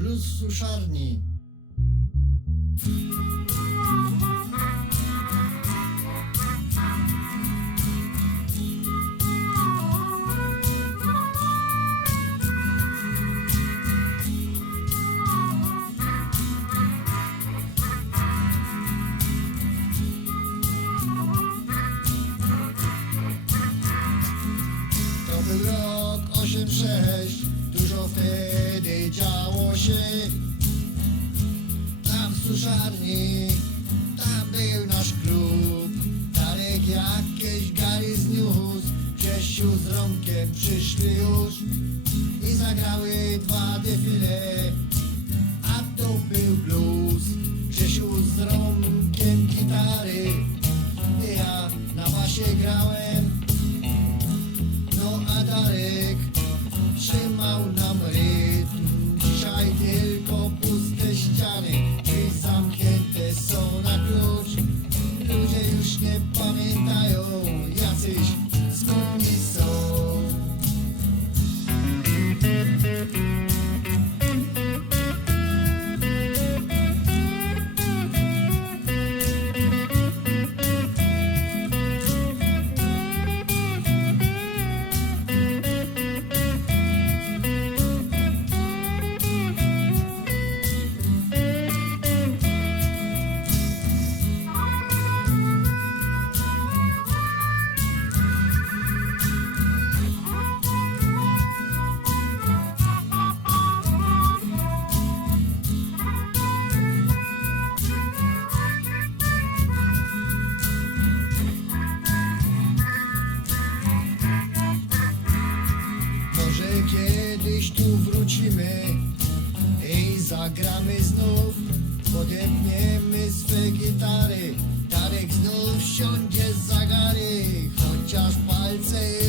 Blues suszarni. Był rok 86, dużo wtedy działo się. Tam w suszarni, tam był nasz klub. Darek jakieś Gary z News, Grzesiu z Romkiem przyszli już i zagrały dwa defile. A to był blues, Grzesiu z Romkiem gitary. Ja na basie grałem, Zagramy znów, podepniemy swe gitary. Darek znów siądzie z zagary Chociaż palce